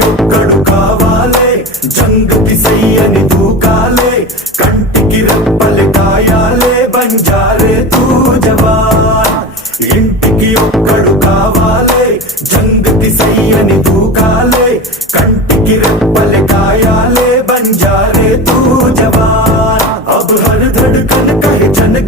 ఒక్కడు కావాలే, జంగుకి సయ్యని దూకాలే, కంటికి రెప్పలే కాయాలే, బంజారే తూ జవాన్.